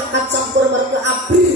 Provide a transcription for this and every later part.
Angkat campur bangga abri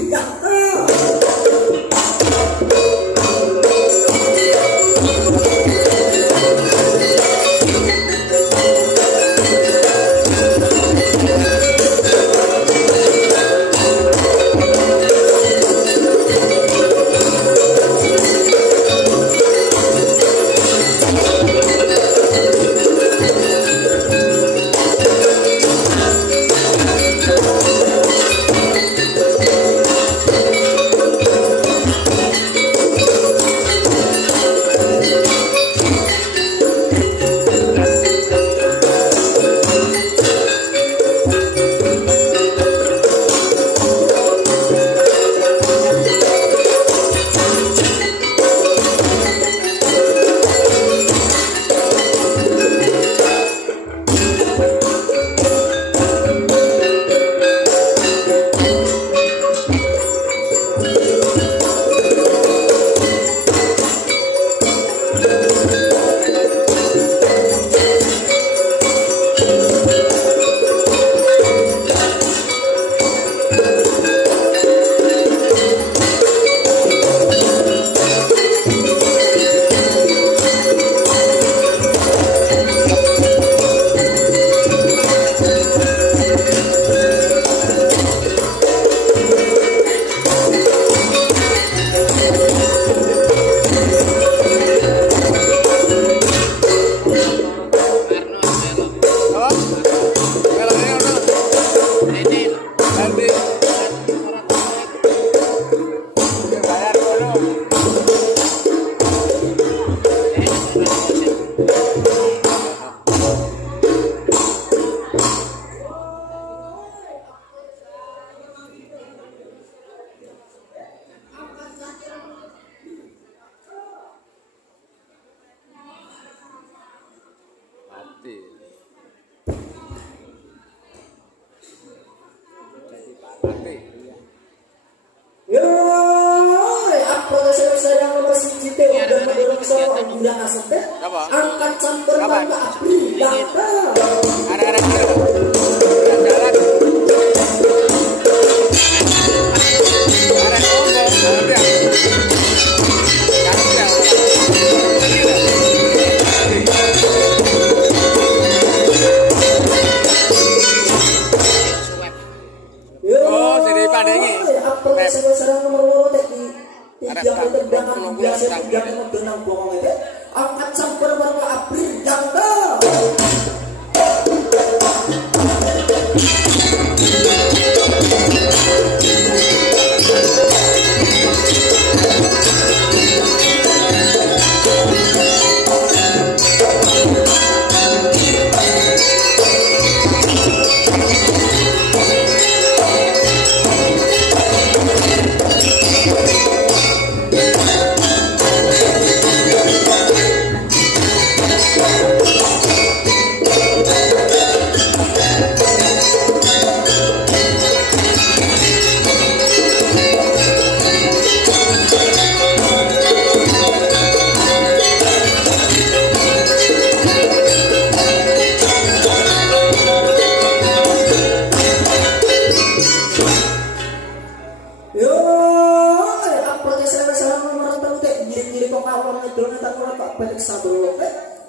angkat campur bangga abri jangka.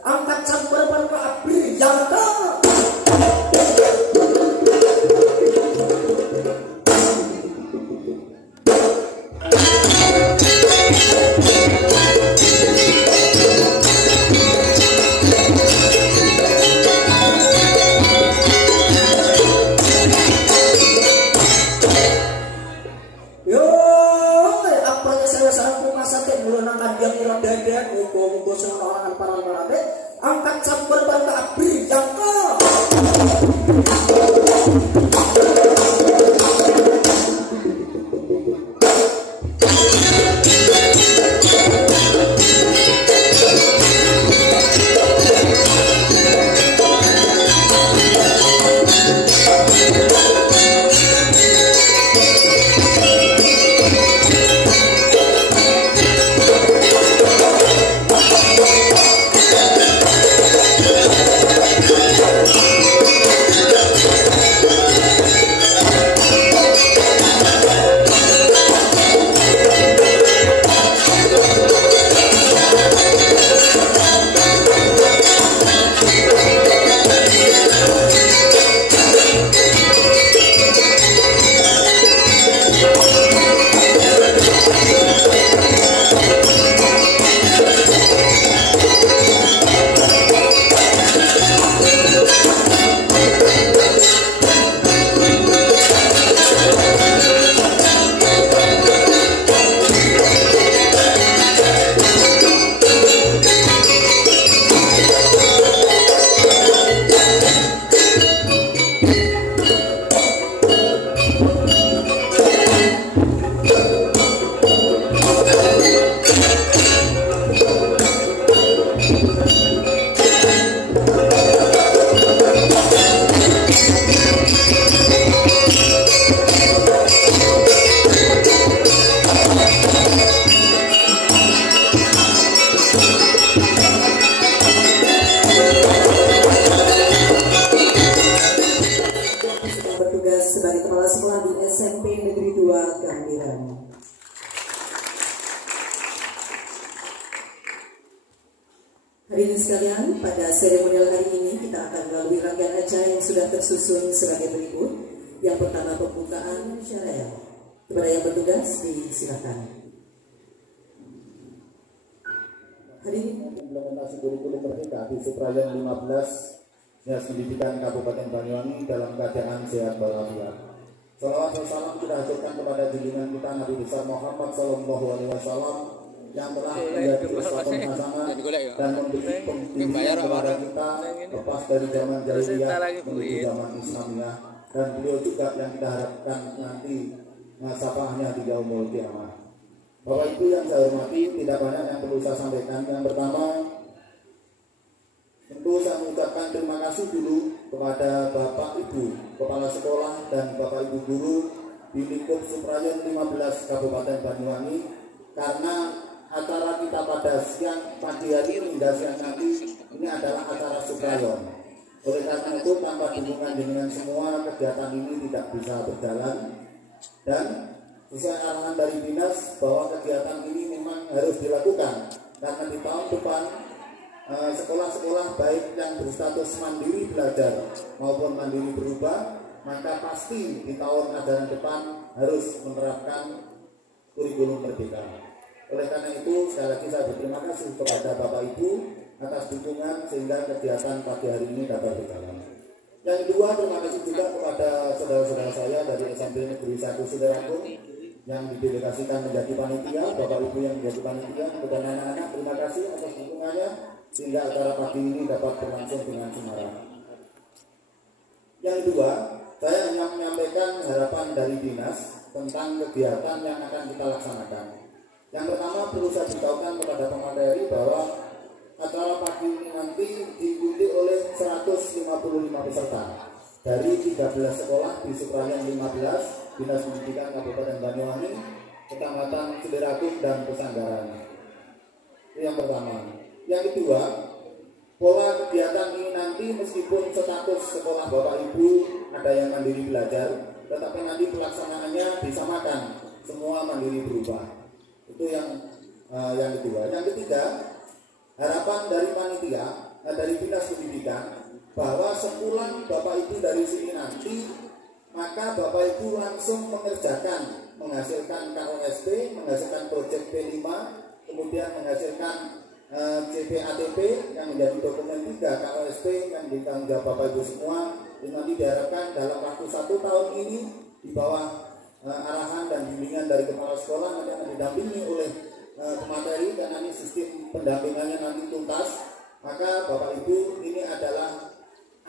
Angkat campur bangga abri jangka. Yo angkat campur bareng abri yang SMP Negeri 2 Gambiran. Hadirin sekalian, pada seremonial hari ini kita akan melalui rangkaian acara yang sudah tersusun sebagai berikut. Yang pertama, pembukaan syariah. Kepada yang bertugas, disilakan. Hadirin, implementasi kurikulum merdeka di Suprayan 15 Dinas Pendidikan Kabupaten Banyuwangi dalam keadaan sehat walafiat. Salawat dan salam kita haturkan kepada junjungan kita Nabi besar Muhammad Sallallahu Alaihi Wasallam yang telah menjadi uswatun hasanah dan memberi pembimbingan kepada kita lepas dari zaman jahiliyah menuju zaman Islamiyah, dan beliau juga yang kita harapkan nanti syafaatnya di yaumul kiamah. Bapak Ibu yang saya hormati, tidak banyak yang perlu saya sampaikan. Yang pertama, tentu saya mengucapkan terima kasih dulu kepada Bapak Ibu Kepala Sekolah dan Bapak Ibu Guru di lingkup Suprayan 15 Kabupaten Banyuwangi, karena acara kita pada siang pagi hari hingga siang nanti ini adalah acara Suprayan. Oleh karena itu, tanpa dukungan dengan semua kegiatan ini tidak bisa berjalan, dan sesuai arahan dari dinas bahwa kegiatan ini memang harus dilakukan karena di tahun depan sekolah-sekolah baik yang berstatus mandiri belajar maupun mandiri berubah, maka pasti di tahun ajaran depan harus menerapkan kurikulum merdeka. Oleh karena itu, sekali lagi saya berterima kasih kepada Bapak Ibu atas dukungan sehingga kegiatan pagi hari ini dapat berjalan. Yang kedua, terima kasih juga kepada saudara-saudara saya dari SMP Negeri 1 Sudaragung yang didelegasikan menjadi panitia, Bapak Ibu yang menjadi panitia, kepada anak-anak, terima kasih atas dukungannya sehingga acara pagi ini dapat berlangsung dengan semarak. Yang kedua, saya hanya menyampaikan harapan dari dinas tentang kegiatan yang akan kita laksanakan. Yang pertama, perlu saya beritahukan kepada pemateri bahwa acara pagi ini nanti diikuti oleh 155 peserta dari 13 sekolah di Suprayan 15 Dinas Pendidikan Kabupaten Banyuwangi, Kecamatan Sudaragung dan Pesanggaran. Itu yang pertama. Yang kedua, pola kegiatan ini nanti meskipun status sekolah Bapak Ibu ada yang mandiri belajar, tetapi nanti pelaksanaannya disamakan, semua mandiri berubah. Itu yang kedua. Yang ketiga, harapan dari panitia, dari Dinas Pendidikan, bahwa sepulang Bapak Ibu dari sini nanti, maka Bapak Ibu langsung mengerjakan, menghasilkan KOSP, menghasilkan proyek P5, kemudian menghasilkan CPATP yang menjadi dokumen 3 KOSP yang ditanggung jawab Bapak Ibu semua. Ini nanti diharapkan dalam waktu 1 tahun ini di bawah arahan dan bimbingan dari kepala sekolah nanti akan didampingi oleh pemateri, karena ini sistem pendampingannya nanti tuntas Maka Bapak Ibu, ini adalah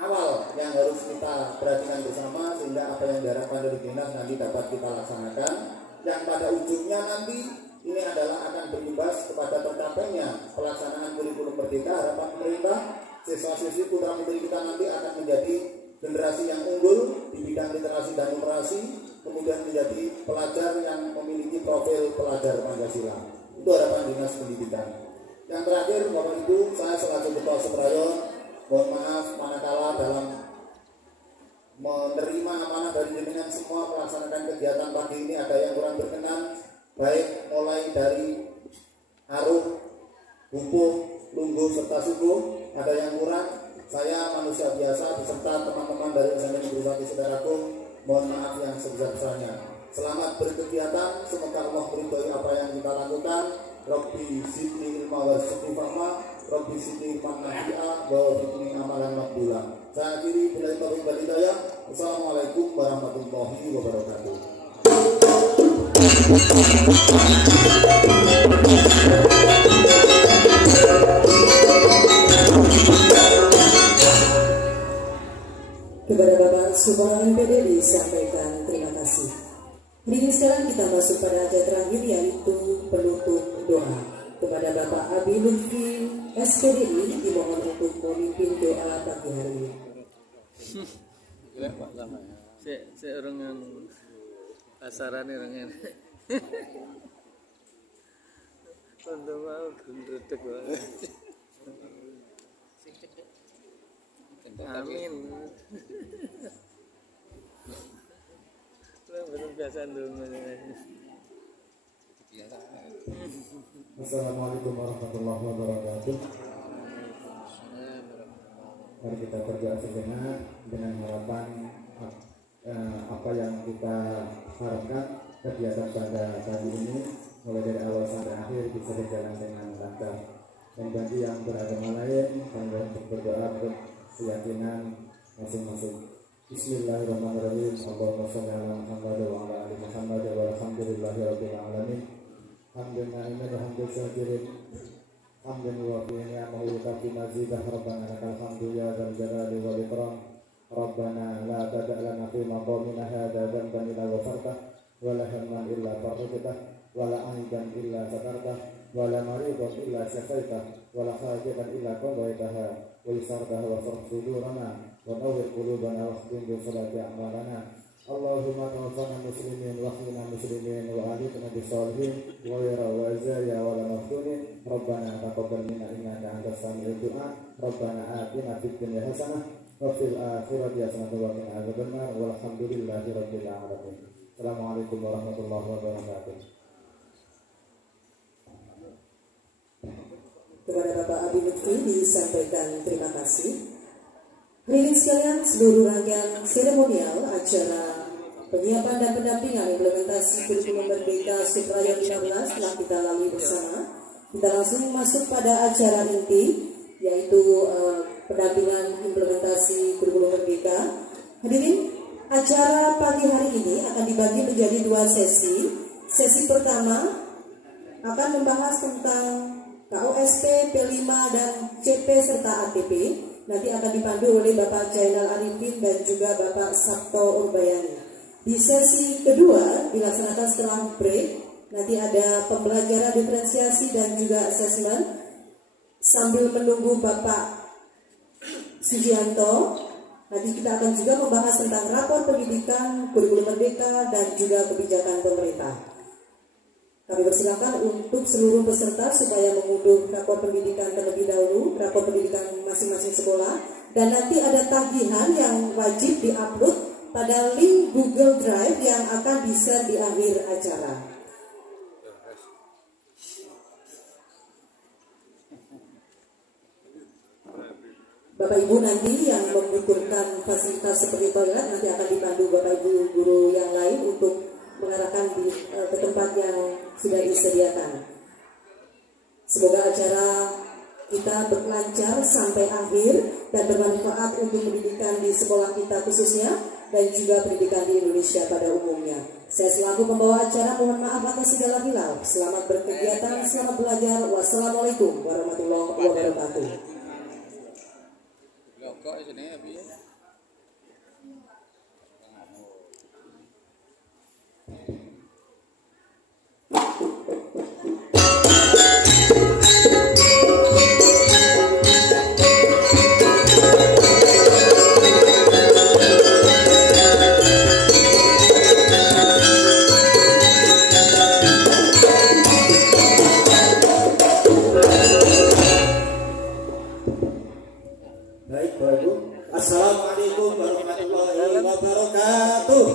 awal yang harus kita perhatikan bersama sehingga apa yang diharapkan dari dinas nanti dapat kita laksanakan, yang pada ujungnya nanti ini adalah akan berimbas kepada tercapainya pelaksanaan kurikulum merdeka. Harapan pemerintah, siswa-siswi putra putri kita nanti akan menjadi generasi yang unggul di bidang literasi dan numerasi, kemudian menjadi pelajar yang memiliki profil pelajar Pancasila. Itu harapan dinas pendidikan. Yang terakhir, Bapak Ibu, saya selaku Ketua Suprayon mohon maaf manakala dalam menerima amanah dari jenengan semua melaksanakan kegiatan pagi ini ada yang kurang berkenan, baik mulai dari aruh, pupuk, lungguh serta subuh, ada yang kurang. Saya manusia biasa beserta teman-teman dari SMP Negeri 1 Saudaraku, mohon maaf yang sebesar-besarnya. Selamat berkegiatan, semoga Allah meridhoi apa yang kita lakukan. Rabbi zidni ilma warzuqni fahma, Rabbi zidni ilman nafi'a wa warzuqni amalan maqbula. Saya akhiri billahi taufiq wal hidayah. Wassalamualaikum warahmatullahi wabarakatuh. Kepada Bapak Subang MPD disampaikan terima kasih. Ini sekarang kita masuk pada acara terakhir yaitu penutup doa. Kepada Bapak Abi Lutfi SPDI dimohon untuk memimpin doa pagi hari ini. Saya orang yang pasaran orang yang untuk mau gendrutek banget. Amin. Belum biasa dulu. Assalamualaikum warahmatullahi wabarakatuh. Mari kita berdoa sejenak dengan harapan apa yang kita harapkan kegiatan pada pagi ini mulai dari awal sampai akhir bisa berjalan dengan lancar. Dan bagi yang beragama lain, kami untuk berdoa untuk keyakinan masing-masing. Bismillahirrahmanirrahim. Allahumma shalli ala Muhammad wa ala ali Muhammad walhamdulillahi rabbil alamin. Hamdan na'imin wa hamdan syakirin. Hamdan wa ni'mahu wa yukafi mazidah. Rabbana lakal hamdu ya dzal jalali wal ikram. Rabbana la tada' lana fi maqamina hadza dhanban illa ghafartah wa la hamman illa farajtah wa la 'aiban illa satartah wa la maridan illa syafaitah wa la hajatan illa qadaitaha wa yusartaha wa farj sudurana wa nawwir qulubana wa khtim bi salati a'malana. Allahumma tawaffana muslimin wa ahyina muslimin wa alhiqna bis salihin wa ghayra wa zaya wa la maftunin. Rabbana taqabbal minna innaka antas sami'ud du'a. Rabbana atina fid dunya hasanah wa fil akhirati hasanah wa qina adzabannar. Walhamdulillahi rabbil alamin. Assalamualaikum warahmatullahi wabarakatuh. Kepada Bapak Abi Lutfi disampaikan terima kasih. Hadirin sekalian, seluruh rangkaian seremonial acara penyiapan dan pendampingan implementasi kurikulum Merdeka Suprayon 15 telah kita lalui bersama. Kita langsung masuk pada acara inti, yaitu pendampingan implementasi kurikulum Merdeka. Hadirin, acara pagi hari ini akan dibagi menjadi dua sesi. Sesi pertama akan membahas tentang KOSP, P5 dan CP serta ATP. Nanti akan dipandu oleh Bapak Jainal Arifin dan juga Bapak Sabto Urbayani. Di sesi kedua dilaksanakan setelah break. Nanti ada pembelajaran diferensiasi dan juga asesmen sambil menunggu Bapak Sujianto. Nanti kita akan juga membahas tentang rapor pendidikan, kurikulum merdeka dan juga kebijakan pemerintah. Kami persilakan untuk seluruh peserta supaya mengunduh rapor pendidikan terlebih dahulu, rapor pendidikan masing-masing sekolah, dan nanti ada tagihan yang wajib diupload pada link Google Drive yang akan di-share di akhir acara. Bapak Ibu nanti yang membutuhkan fasilitas seperti toilet nanti akan dipandu Bapak Ibu guru yang lain untuk mengarahkan ke tempat yang sudah disediakan. Semoga acara kita berlancar sampai akhir dan bermanfaat untuk pendidikan di sekolah kita khususnya dan juga pendidikan di Indonesia pada umumnya. Saya selaku pembawa acara mohon maaf atas segala hilaf. Selamat berkegiatan, selamat belajar. Wassalamualaikum warahmatullahi wabarakatuh. kok sini piye? Baik Bapak Ibu. Assalamualaikum warahmatullahi wabarakatuh.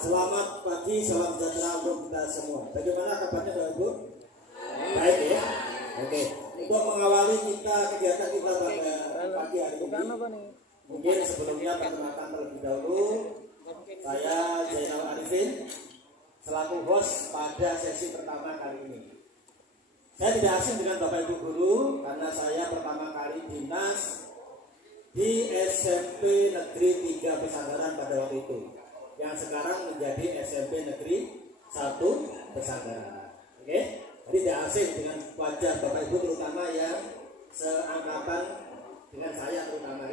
Selamat pagi, salam sejahtera untuk kita semua. Bagaimana kabarnya Bapak Ibu? Baik ya. Oke. Untuk mengawali kegiatan kita pada pagi hari ini, mungkin sebelumnya perkenalkan terlebih dahulu, saya Zainal Arifin selaku host pada sesi pertama kali ini. Saya tidak asing dengan Bapak Ibu Guru karena saya pertama kali dinas di SMP Negeri 3 Pesanggerahan pada waktu itu, yang sekarang menjadi SMP Negeri 1 Pesanggerahan. Oke, jadi tidak asing dengan wajah Bapak Ibu terutama yang seangkatan dengan saya terutama.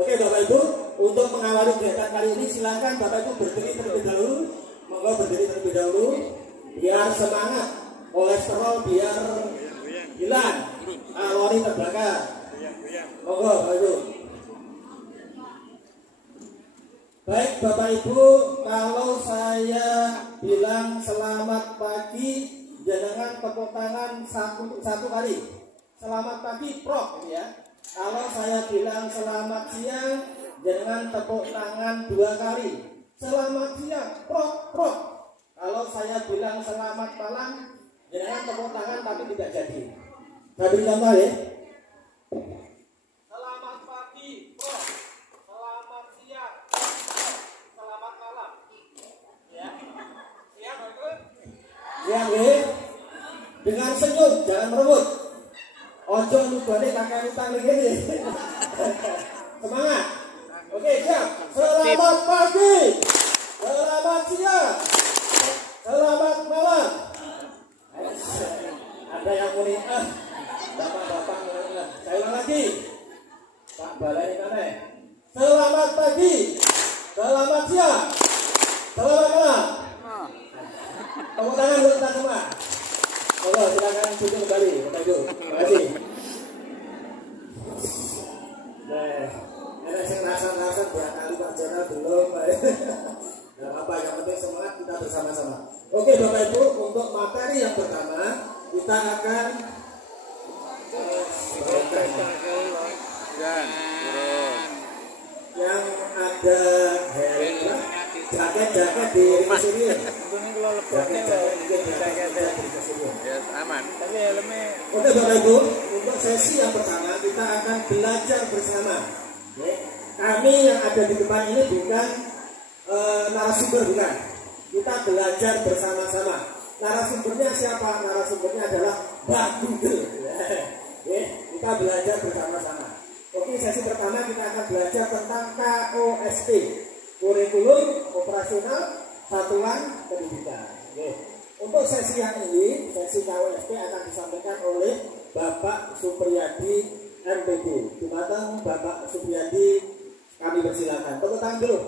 Oke Bapak Ibu, untuk mengawali kegiatan kali ini silakan Bapak Ibu berdiri terlebih dahulu. Monggo berdiri terlebih dahulu biar semangat. Kolesterol biar hilang, kalori terbakar. Monggo Bapak Ibu. Baik Bapak Ibu, kalau saya bilang selamat pagi, jangan tepuk tangan satu kali. Selamat pagi Prof ya. Kalau saya bilang selamat siang, jangan tepuk tangan 2 kali. Selamat siang Prof. Kalau saya bilang selamat malam, jangan tepuk tangan tapi tidak jadi. Saya beri contoh ya. Selamat pagi, Prof. Selamat siang, selamat malam. Ya. Siap, bagus. Siap, ya. Dengan senyum, jangan merebut. Ojo nubane kakak utang begini. Semangat. Oke, siap. Selamat pagi. Selamat siang. Selamat malam. Ada yang muni bapak-bapak mulai. Saya ulang lagi. Pak balai mana? Selamat pagi. Selamat siang. Selamat malam. Tepuk tangan untuk kita semua. Monggo silakan duduk kembali, Bapak Ibu. Terima kasih. Nah, ada yang rasa-rasa biar kali Pak Jenderal belum. Tidak apa, yang penting semangat kita bersama-sama. Oke Bapak Ibu, untuk materi yang pertama kita akan yang ada jaket di Ringisirian. Aman. Tapi helmnya. Oke Bapak Ibu, untuk sesi yang pertama kita akan belajar bersama. Kami yang ada di depan ini bukan narasumber, bukan. Kita belajar bersama-sama. Narasumbernya siapa? Narasumbernya adalah Mbak Google. Kita belajar bersama-sama. Oke, sesi pertama kita akan belajar tentang KOSP, Kurikulum Operasional Satuan Pendidikan. Untuk sesi yang ini, sesi KOSP akan disampaikan oleh Bapak Supriyadi MPD. Dimana Bapak Supriyadi, kami persilakan. Tepuk tangan dulu.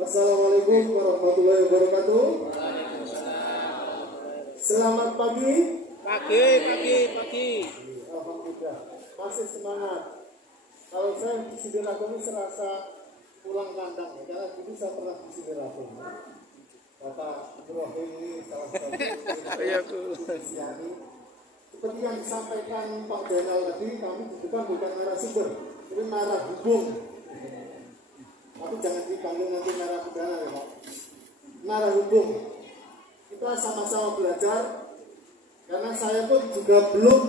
Assalamualaikum warahmatullahi wabarakatuh. Selamat pagi. Pagi. Alhamdulillah. Masih semangat. Kalau saya di Sidirakum ini serasa pulang kandang ya, karena dulu saya pernah di Sidirakum. Bapak Ibrahim ini salah satu seperti yang disampaikan Pak Jenderal tadi, kami di depan bukan narasumber, tapi narahubung. Tapi jangan dipanggil nanti narapidana ya Pak. Narahubung. Kita sama-sama belajar, karena saya pun juga belum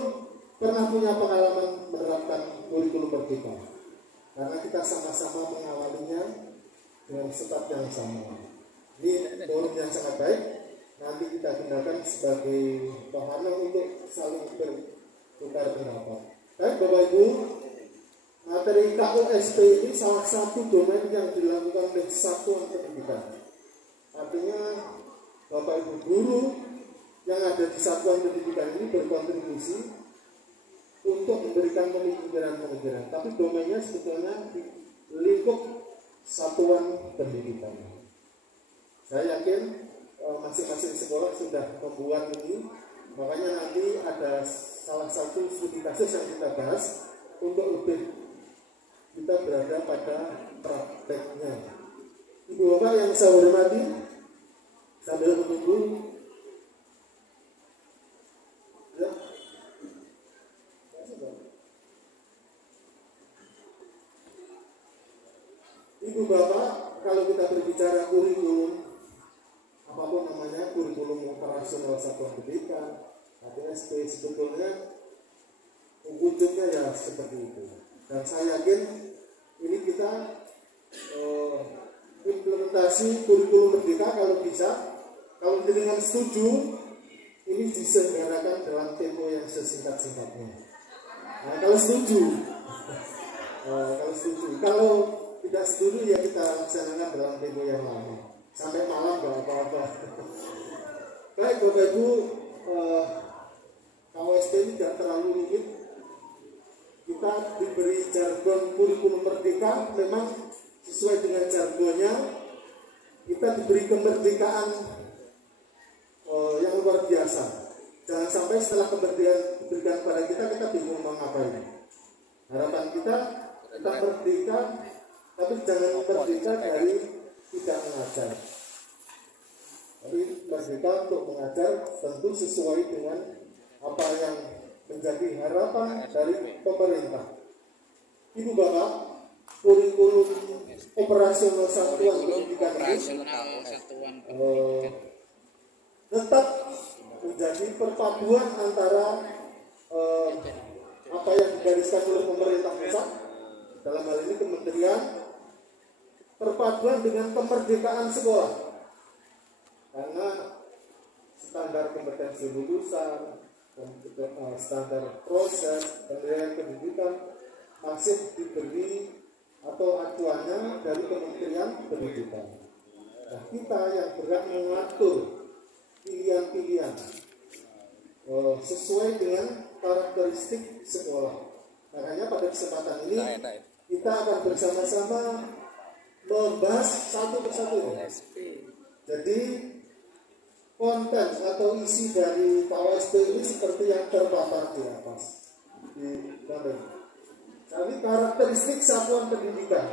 pernah punya pengalaman menerapkan kurikulum merdeka. Karena kita sama-sama mengawalinya dengan sebab yang sama. Ini forum yang sangat baik. Nanti kita gunakan sebagai wahana untuk saling bertukar pendapat. Baik Bapak Ibu, materi KOSP ini salah satu domain yang dilakukan oleh satuan pendidikan. Artinya Bapak Ibu guru yang ada di satuan pendidikan ini berkontribusi untuk memberikan pemikiran-pemikiran, tapi domainnya sebetulnya di lingkup satuan pendidikan. Saya yakin masing-masing sekolah sudah membuat ini, makanya nanti ada salah satu studi kasus yang kita bahas untuk lebih kita berada pada prakteknya. Ibu Bapak yang saya hormati, sambil menunggu ya. Ibu Bapak, kalau kita berbicara kurikulum, apapun namanya, kurikulum operasional satuan pendidikan, KTSP, sebetulnya wujudnya ya seperti itu. Dan saya yakin ini kita implementasi kurikulum merdeka kalau bisa, kalau dengan setuju, ini diselenggarakan dalam tempo yang sesingkat-singkatnya. Nah, kalau setuju, kalau tidak setuju ya kita laksanakan dalam tempo yang lama. Sampai malam nggak apa-apa. Baik Bapak Ibu, KWSP ini tidak terlalu rumit. Kita diberi jargon kurikulum merdeka, memang sesuai dengan jargonnya. Kita diberi kemerdekaan yang luar biasa. Jangan sampai setelah kemerdekaan diberikan kepada kita bingung mau ngapain. Harapan kita merdeka, tapi jangan merdeka dari tidak mengajar. Tapi merdeka untuk mengajar tentu sesuai dengan apa yang menjadi harapan dari pemerintah. Ibu Bapak, kurikulum operasional satuan pendidikan ini tetap menjadi perpaduan antara apa yang digariskan oleh pemerintah pusat, dalam hal ini kementerian, perpaduan dengan kemerdekaan sekolah, karena standar kompetensi lulusan, standar proses penilaian pendidikan masih diberi atau acuannya dari Kementerian Pendidikan. Nah, kita yang berhak mengatur pilihan-pilihan sesuai dengan karakteristik sekolah. Makanya pada kesempatan ini kita akan bersama-sama membahas satu persatu. Jadi konten atau isi dari KWSP ini seperti yang terpapar di atas di gambar. Jadi karakteristik satuan pendidikan.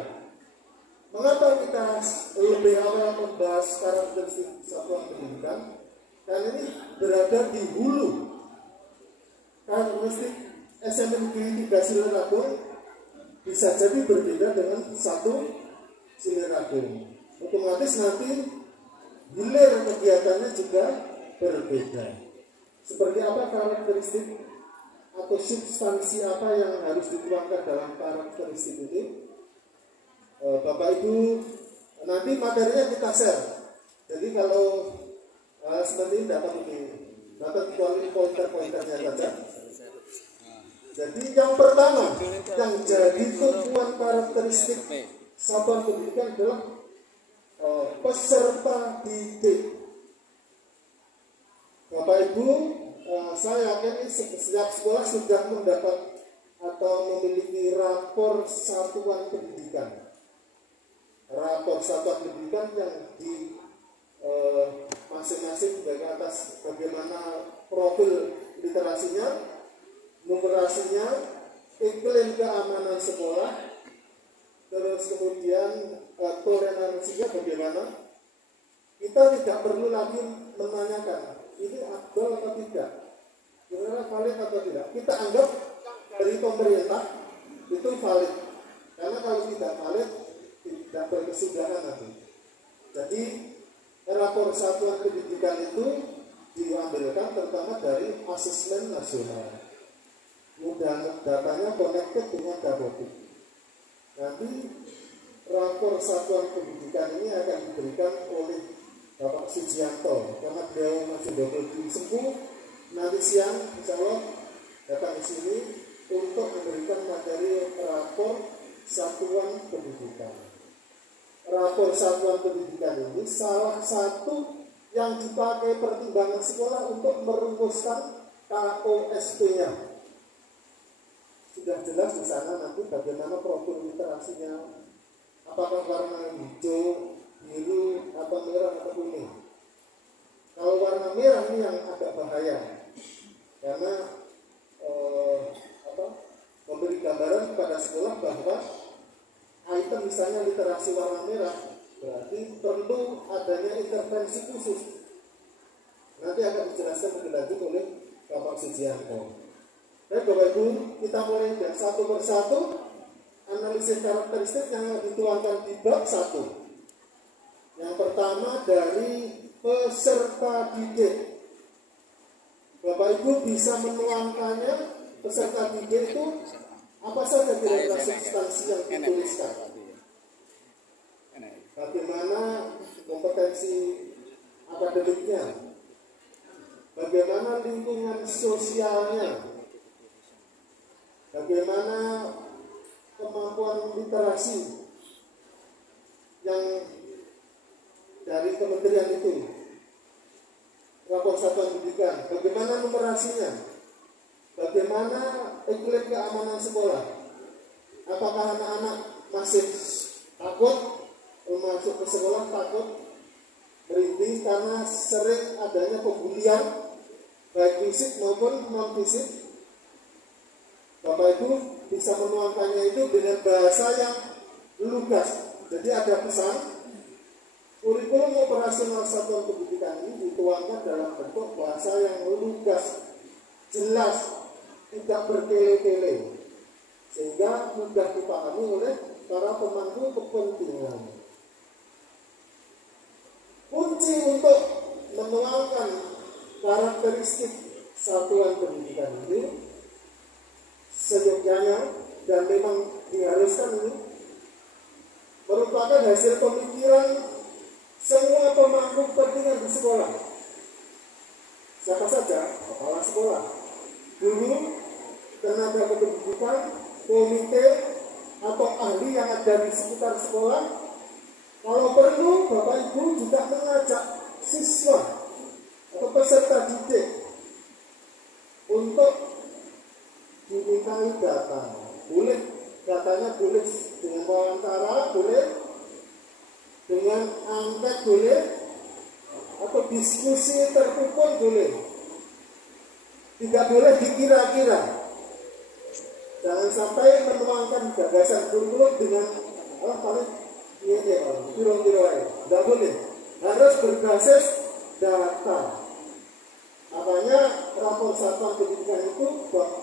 Mengapa kita lebih awal membahas karakteristik satuan pendidikan? Karena ini berada di hulu. Karakteristik SMNG 3 Siliragung bisa jadi berbeda dengan satu Siliragung. Otomatis nanti hilir kegiatannya juga berbeda. Seperti apa karakteristik atau substansi apa yang harus dituangkan dalam karakteristik ini? Bapak Ibu, nanti materinya kita share. Jadi kalau seperti ini dapat pointer-pointernya saja. Jadi yang pertama yang jadi tumpuan karakteristik satuan pendidikan adalah peserta didik. Bapak Ibu, saya yakin setiap sekolah sudah mendapat atau memiliki rapor satuan pendidikan. Rapor satuan pendidikan yang di masing-masing dari atas bagaimana profil literasinya, numerasinya, iklim keamanan sekolah, terus kemudian toleransinya bagaimana. Kita tidak perlu lagi menanyakan ini afdal atau tidak, kira-kira valid atau tidak. Kita anggap dari pemerintah itu valid, karena kalau tidak valid tidak berkesudahan nanti. Jadi rapor satuan pendidikan itu diambilkan terutama dari asesmen nasional. Mudah datanya connected dengan Dapodik. Nanti rapor satuan pendidikan ini akan diberikan oleh Bapak Sujianto, karena beliau masih double sembuh. Nanti siang insya Allah datang di sini untuk memberikan materi rapor satuan pendidikan. rapor satuan pendidikan ini salah satu yang dipakai pertimbangan sekolah untuk merumuskan KOSP-nya. Sudah jelas di sana nanti bagaimana profil literasinya, apakah warna hijau, biru, atau merah, atau kuning. Kalau warna merah ini yang agak bahaya, karena memberi gambaran kepada sekolah bahwa item misalnya literasi warna merah berarti perlu adanya intervensi khusus. Nanti akan dijelaskan lebih lanjut oleh Bapak Sujianto. Dan Bapak Ibu, kita mulai dari satu persatu analisis karakteristik yang dituangkan di bab 1. Yang pertama dari peserta didik. Bapak Ibu bisa menuangkannya, peserta didik itu apa saja kira-kira substansi yang dituliskan. Bagaimana kompetensi akademiknya, bagaimana lingkungan sosialnya, bagaimana kemampuan literasi yang dari kementerian itu, rapor satuan pendidikan, bagaimana numerasinya, bagaimana iklim keamanan sekolah, apakah anak-anak masih takut masuk ke sekolah, takut merintih karena sering adanya pembulian baik fisik maupun non fisik. Bapak Ibu bisa menuangkannya itu dengan bahasa yang lugas. Jadi ada pesan kurikulum operasional satuan pendidikan ini dituangkan dalam bentuk bahasa yang lugas, jelas, tidak bertele-tele, sehingga mudah dipahami oleh para pemangku kepentingan. Kunci untuk menuangkan karakteristik satuan pendidikan ini seyogyanya dan memang diharuskan ini merupakan hasil pemikiran semua pemangku kepentingan di sekolah. Siapa saja, kepala sekolah, guru, tenaga kependidikan, komite, atau ahli yang ada di sekitar sekolah. Kalau perlu, Bapak Ibu juga mengajak siswa atau peserta didik untuk dimintai data. Boleh, datanya boleh dengan wawancara, boleh dengan angket, boleh, atau diskusi tertutup boleh. Tidak boleh dikira-kira. Jangan sampai menuangkan gagasan kurikulum dengan paling kira-kira. Tidak boleh. Harus berbasis data. Makanya rapor satuan pendidikan itu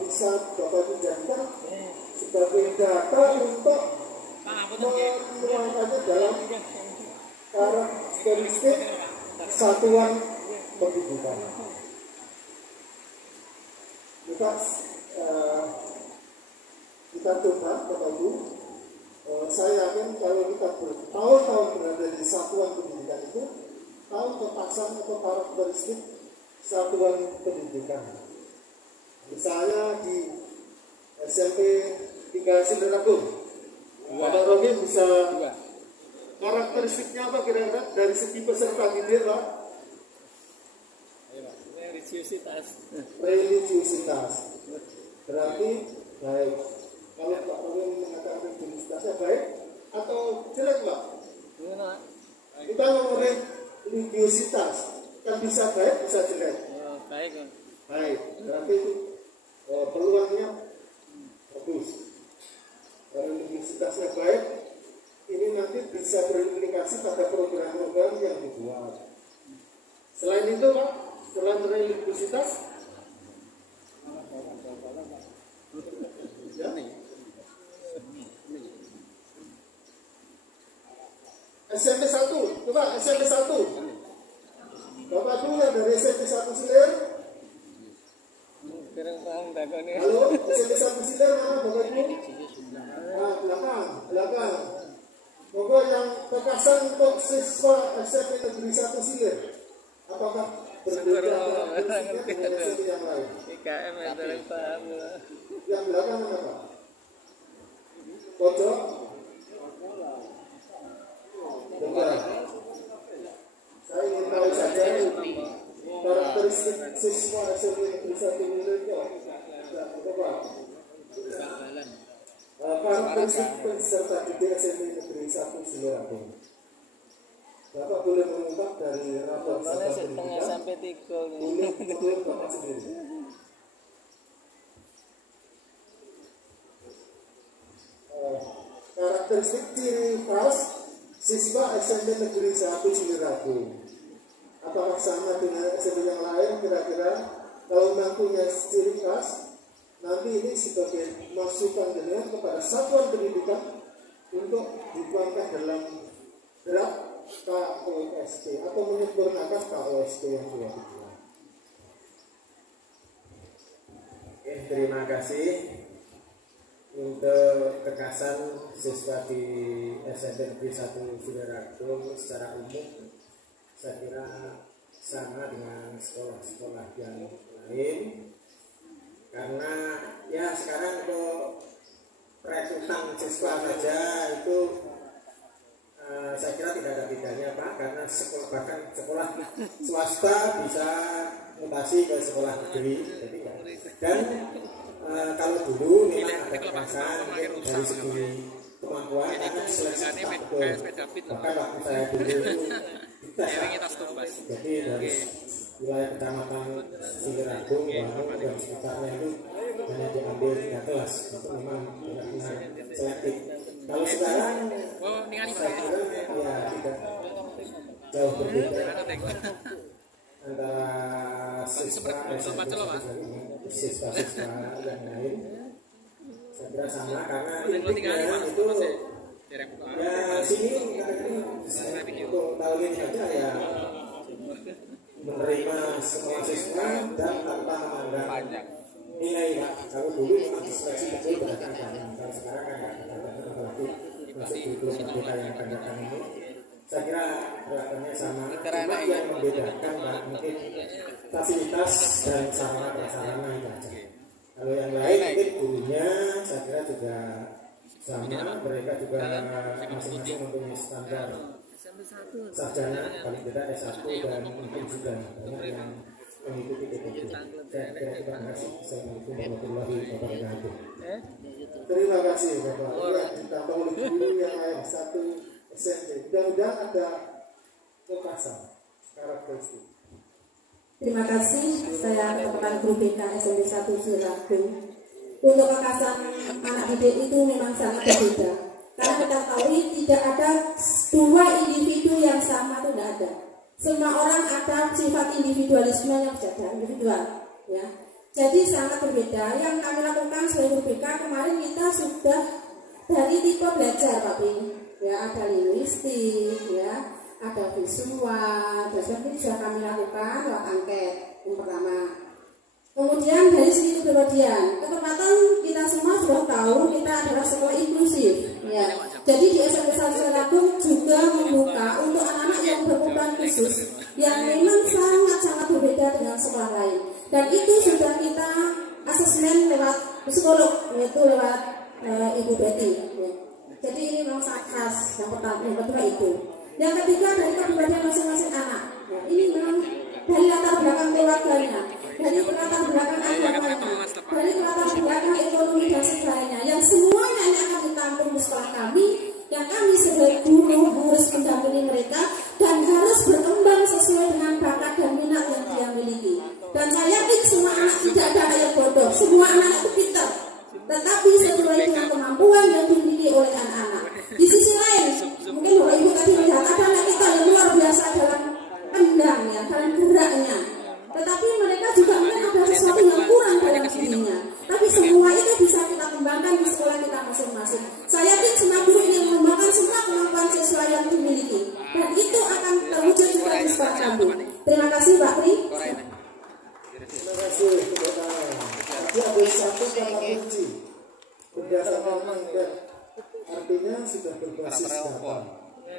bisa Bapak jadikan sebagai data untuk menuangkannya dalam karakteristik satuan pendidikan. Kita coba Bapak Ibu. Saya yakin kalau kita bertahun-tahun berada di satuan pendidikan itu tahu kepasang atau karakteristik satuan pendidikan. Misalnya di SMP 3 Sinderagung, Bapak Rogi bisa karakteristiknya apa kira-kira dari segi peserta didik, Pak? Religiusitas. Berarti baik. Kalau Pak Rogi mengatakan religiusitasnya baik atau jelek, Pak? Kita ngomongin religiusitas, kan bisa baik, bisa jelek. Baik. Baik, berarti peluangnya bagus. Kalau religiusitasnya baik, ini nanti bisa berimplikasi pada program-program yang dibuat. Selain itu, Pak, selain religiusitas, ya, SMP 1, coba SMP 1. Bapak dulu yang dari SMP 1 Silir. Halo, SMP 1 Silir mana Bapak Ibu? Nah, belakang. Bapak yang kekasan untuk siswa SMP Negeri 1 Silir. Apakah berbeda dengan SMP yang lain? IKM yang paham. Yang belakang mana Pak? Pojok. saja karakteristik siswa SMP Negeri 1 Wilejo. Coba. Karakteristik peserta didik SMP Negeri 1 Sileragung. Bapak boleh mengungkap dari rapor Soalnya serta setengah pendidikan. sampai 3 Boleh betul Bapak sendiri. Karakteristik ciri khas siswa SMP Negeri 1 Sileragung. Apakah sama dengan SMP yang lain kira-kira? Kalau memang punya ciri khas, nanti ini sebagai masukan dengan kepada satuan pendidikan untuk dituangkan dalam draft KOSP atau menyempurnakan KOSP yang sudah dibuat. Oke, terima kasih untuk kekasan siswa di SMP Negeri 1 Sileragung secara umum. Saya kira sama dengan sekolah-sekolah yang lain, karena ya sekarang untuk perekrutan siswa saja itu saya kira tidak ada bedanya Pak, karena sekolah, bahkan sekolah swasta bisa mutasi ke sekolah negeri. Jadi, dan kalau dulu memang ada kekerasan dari segi kemampuan karena seleksi betul. Bahkan waktu saya dulu itu jadi dari wilayah kecamatan Sileragung, Bangun dan sekitarnya itu hanya diambil 3 kelas. Itu memang benar-benar selektif. Kalau sekarang saya kira ya tidak jauh berbeda antara siswa siswa yang lain. Saya kira sama karena intinya itu ya sini untuk tahun ini saja ya menerima semua siswa dan tanpa memandang nilai Pak. Kalau dulu memang diseleksi betul berdasarkan, kalau sekarang kan nggak ada apalagi masuk di kita yang akan datang ini. Saya kira perlakuannya sama, cuma yang membedakan Pak mungkin fasilitas dan sarana prasarana itu aja. Kalau yang lain mungkin gurunya saya kira juga sama, mereka juga masing-masing mempunyai standar sarjana paling tidak S1 dan mungkin juga banyak yang mengikuti PTG. Saya kira terima kasih. Assalamualaikum warahmatullahi wabarakatuh. Terima kasih Bapak. Ya, ditambah oleh guru yang lain satu SMP. Mudah-mudahan ada kekasan karakteristik. Terima kasih, saya teman guru BK SMP 1 Sileragung. Untuk kekasan anak didik itu memang sangat berbeda. Karena kita tahu tidak ada dua individu yang sama, itu tidak ada. Semua orang ada sifat individualisme yang berbeda, individual. Ya. Jadi sangat berbeda. Yang kami lakukan sebagai guru BK kemarin kita sudah dari tipe belajar Pak Pri. Ya, ada linguistik, ya, ada visual, dan sebagainya sudah kami lakukan lewat angket yang pertama. Kemudian dari segi kepribadian, ketepatan kita semua sudah tahu kita adalah sekolah inklusif. Ya. Jadi di SMP 1 Sileragung juga membuka untuk anak-anak yang berkebutuhan khusus yang memang sangat-sangat berbeda dengan sekolah lain. Dan itu sudah kita asesmen lewat psikolog, yaitu lewat Ibu Betty. Ya. Jadi ini memang sangat khas. Yang pertama, yang kedua itu. Yang ketiga dari kepribadian masing-masing anak. Ya, ini memang dari latar belakang keluarganya, dari latar belakang agamanya, dari latar belakang ekonomi dan sebagainya, yang semuanya ini akan ditampung di sekolah kami, yang kami sebagai guru harus mendampingi mereka dan harus berkembang sesuai dengan bakat dan minat yang dia miliki. Dan saya yakin semua anak tidak ada anak yang bodoh, semua anak itu pintar, tetapi sesuai dengan kemampuan yang dimiliki oleh anak-anak. Di sisi lain, mungkin Bapak Ibu tadi melihat ada anak kita yang luar biasa dalam pendangnya, dalam geraknya. Tetapi mereka juga mungkin ada sesuatu yang kurang dalam dirinya. Tapi semua itu bisa kita kembangkan di sekolah kita masing-masing. Saya yakin semua guru ini mengembangkan semua kemampuan siswa yang dimiliki. Dan itu akan terwujud juga di sekolah kami. Terima kasih Pak Pri. Terima kasih kepada tadi ada satu kata kunci berdasarkan angket, artinya sudah berbasis data,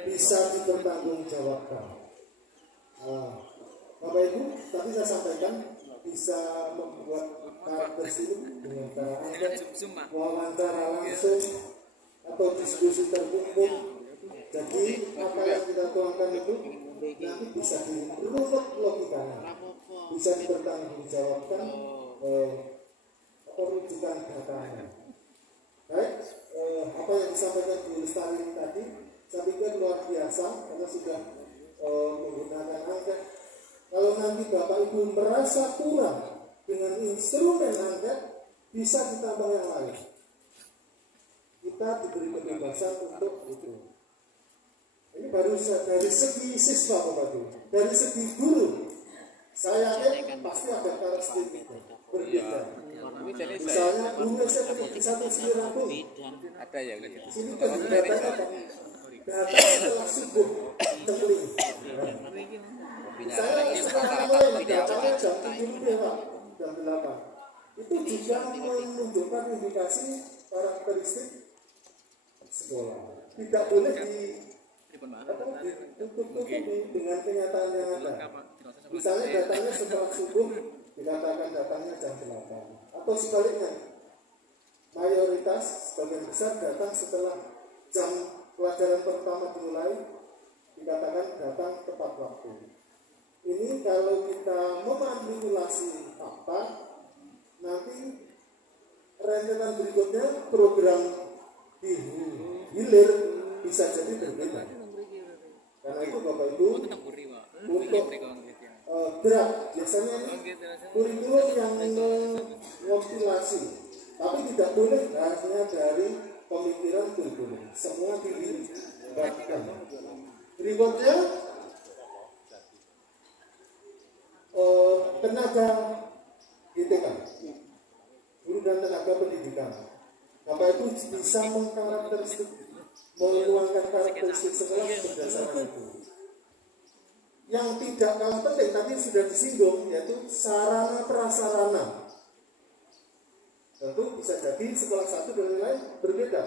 bisa dipertanggungjawabkan. Bapak Ibu, tadi saya sampaikan bisa membuat karakteristik dengan cara angket, wawancara langsung atau diskusi tertutup. Jadi apa yang kita tuangkan itu nanti bisa dirunut logikanya, bisa dipertanggungjawabkan rujukan datanya. Baik, apa yang disampaikan Bu Lestari tadi, saya pikir luar biasa karena sudah menggunakan angket. Kalau nanti Bapak Ibu merasa kurang dengan instrumen angket, bisa ditambah yang lain. Kita diberi kebebasan untuk itu. Ini baru dari segi siswa Bapak Ibu, dari segi guru. Saya yakin pasti ada karakteristik berbeda. Misalnya guru SMP 1 Semirampung, Ada ya gitu. sini kan datanya data setelah subuh cengling. Misalnya sekarang mulai datanya jam 7 Pak, jam 8. Itu juga menunjukkan indikasi karakteristik sekolah. Tidak boleh ditutup-tutupi dengan kenyataan yang ada. Misalnya datanya setelah subuh dikatakan datangnya jam 8, atau sebaliknya mayoritas sebagian besar datang setelah jam pelajaran pertama dimulai, dikatakan datang tepat waktu. Ini kalau kita memanipulasi fakta, nanti rentetan berikutnya program di hilir bisa jadi berbeda. Karena itu Bapak Ibu, untuk gerak biasanya ini kurikulum yang mengompilasi, tapi tidak boleh hanya dari pemikiran kurikulum, semua dilibatkan. Berikutnya tenaga GTK, guru dan tenaga pendidikan. Bapak Ibu bisa meluangkan karakteristik sekolah berdasarkan itu. Yang tidak kalah penting tadi sudah disinggung, yaitu sarana prasarana. Tentu bisa jadi sekolah satu dengan yang lain berbeda.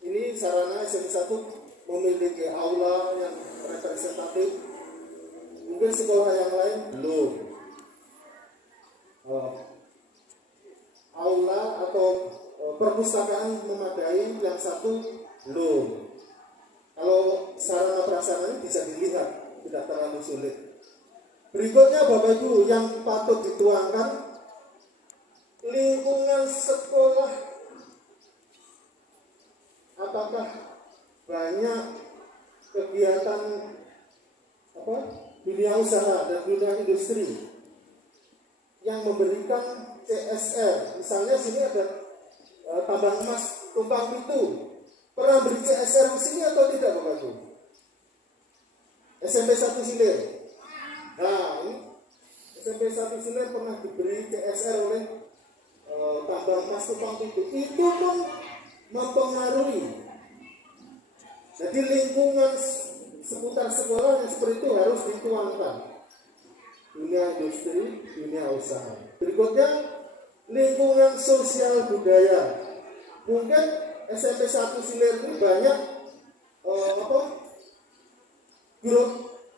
Ini sarana SMP 1 memiliki aula yang representatif, mungkin sekolah yang lain belum. Aula atau perpustakaan memadai, yang satu belum. Kalau sarana prasarana bisa dilihat, tidak terlalu sulit. Berikutnya Bapak Ibu yang patut dituangkan, lingkungan sekolah. Apakah banyak kegiatan dunia usaha dan dunia industri yang memberikan CSR? Misalnya sini ada tambang emas Tumpang Pitu. Pernah beri CSR di sini atau tidak Bapak Ibu? SMP 1 Silir. Nah, ini SMP 1 Silir pernah diberi CSR oleh tambang emas Tumpang Pitu. Itu pun mempengaruhi. Jadi lingkungan seputar sekolah yang seperti itu harus dituangkan. Dunia industri, dunia usaha. Berikutnya lingkungan sosial budaya. Mungkin SMP 1 Silir ini banyak grup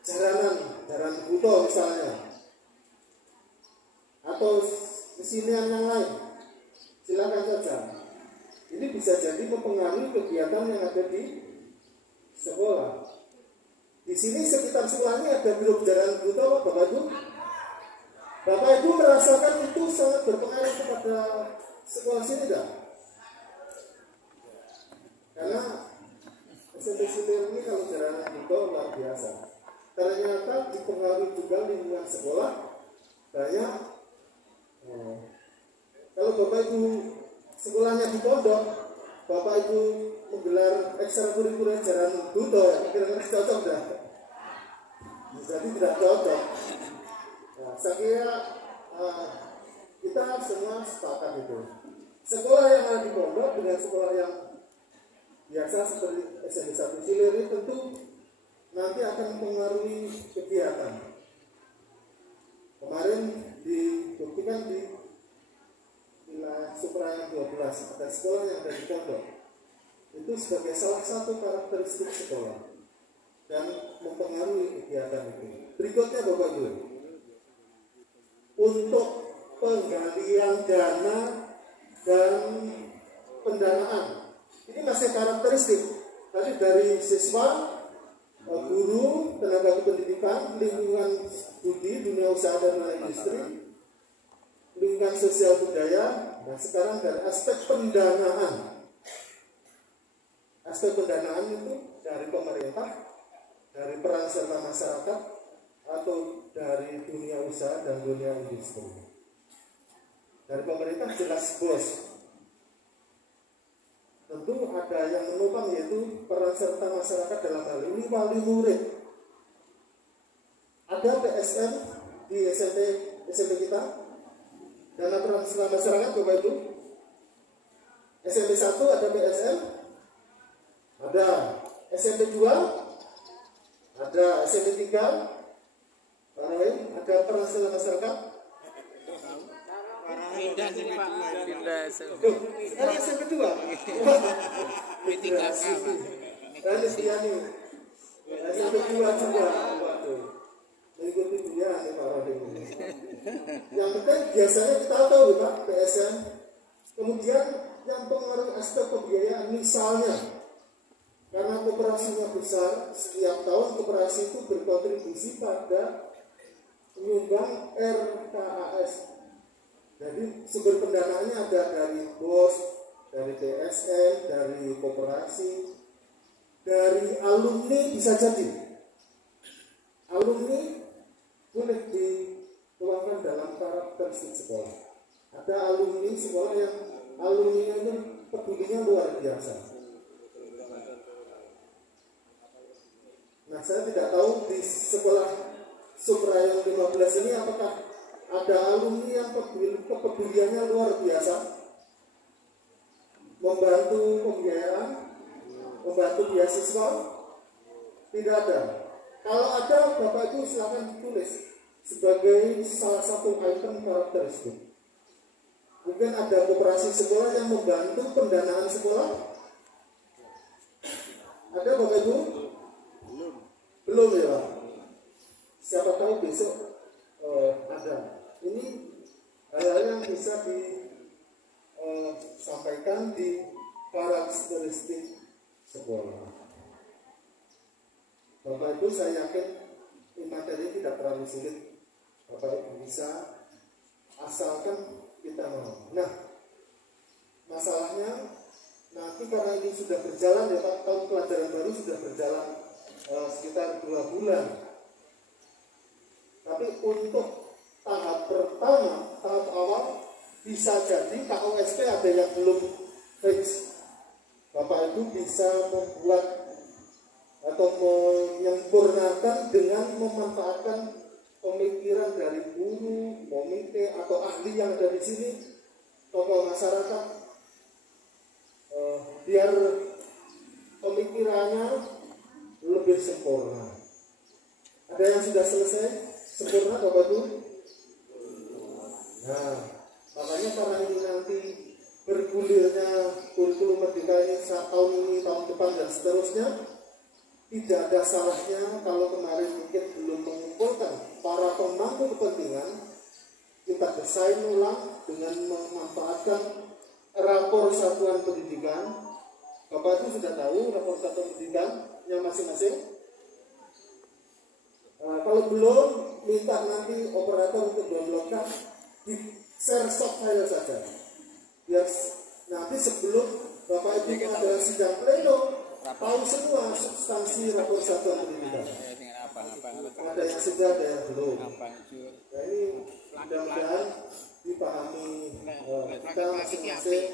jaranan buto misalnya, atau kesenian yang lain. Silakan saja. Ini bisa jadi mempengaruhi kegiatan yang ada di sekolah. Di sini sekitar sekolahnya ada grup jaranan buto, Bapak Ibu. Bapak Ibu merasakan itu sangat berpengaruh kepada sekolah sini tidak? Karena SMP Silir ini kalau jaranan buto luar biasa. Ternyata dipengaruhi juga lingkungan sekolah banyak. Kalau Bapak Ibu sekolahnya di pondok, Bapak Ibu menggelar ekstrakurikuler jaranan buto, kira-kira cocok tidak? Jadi tidak cocok. Nah, saya kira kita semua sepakat itu. Sekolah yang ada di pondok dengan sekolah yang biasa seperti SMP 1 Silir ini tentu nanti akan mempengaruhi kegiatan. Kemarin dibuktikan di wilayah Suprayang 12 ada sekolah yang ada di pondok. Itu sebagai salah satu karakteristik sekolah dan mempengaruhi kegiatan itu. Berikutnya Bapak Ibu, untuk penggalian dana dan pendanaan, ini masih karakteristik. Tadi dari siswa guru, tenaga kependidikan, lingkungan budi, dunia usaha dan dunia industri, lingkungan sosial budaya. Nah sekarang dari aspek pendanaan. Aspek pendanaan itu dari pemerintah, dari peran serta masyarakat, atau dari dunia usaha dan dunia industri. Dari pemerintah jelas bos. Tentu ada yang menopang, yaitu peran serta masyarakat dalam hal ini wali murid. Ada PSN di SMP kita, dana peran serta masyarakat Bapak Ibu. SMP 1 ada PSN, ada SMP 2, ada SMP 3, ada peran serta masyarakat. Pindah Sekarang SMP 2. Mitigasi. Dan Istiani. SMP 2 juga. Waduh. Mengikuti dia nih Pak Rodim. Yang penting biasanya kita tahu ya Pak, PSN. Kemudian yang pengaruh aspek pembiayaan misalnya, karena koperasinya besar, setiap tahun koperasi itu berkontribusi pada menyumbang RKAS. Jadi sumber pendanaannya ada dari BOS, dari TSN, dari koperasi, dari alumni bisa jadi. Alumni boleh dituangkan dalam karakteristik sekolah. Ada alumni sekolah yang alumni itu pedulinya luar biasa. Nah saya tidak tahu di sekolah Suprayung 15 ini apakah ada alumni yang kepeduliannya luar biasa, membantu pembiayaan, membantu beasiswa. Tidak ada. Kalau ada, Bapak Ibu silakan ditulis sebagai salah satu item karakteristik. Mungkin ada koperasi sekolah yang membantu pendanaan sekolah. Ada Bapak Ibu? Belum ya Pak? Siapa tahu besok ada. Ini hal-hal yang bisa disampaikan di karakteristik sekolah. Bapak Ibu saya yakin materi tidak terlalu sulit. Bapak Ibu bisa asalkan kita mau. Nah, masalahnya nanti karena ini sudah berjalan ya Pak, tahun pelajaran baru sudah berjalan sekitar 2 bulan. Tapi untuk tahap pertama, tahap awal bisa jadi KOSP ada yang belum fix. Bapak Ibu bisa membuat atau menyempurnakan dengan memanfaatkan pemikiran dari guru, komite atau ahli yang ada di sini, tokoh masyarakat, biar pemikirannya lebih sempurna. Ada yang sudah selesai sempurna Bapak Ibu? Nah, makanya karena ini nanti bergulirnya kurikulum merdeka ini tahun ini, tahun depan dan seterusnya, tidak ada salahnya kalau kemarin mungkin belum mengumpulkan para pemangku kepentingan, kita desain ulang dengan memanfaatkan rapor satuan pendidikan. Bapak Ibu sudah tahu rapor satuan pendidikannya masing-masing. Kalau belum, minta nanti operator untuk downloadkan, di share soft file saja, biar nanti sebelum Bapak Ibu pada sidang pleno tahu semua substansi rapor satuan pendidikan. Ada yang sudah, ada yang belum. Nah ini mudah-mudahan dipahami kita masing-masing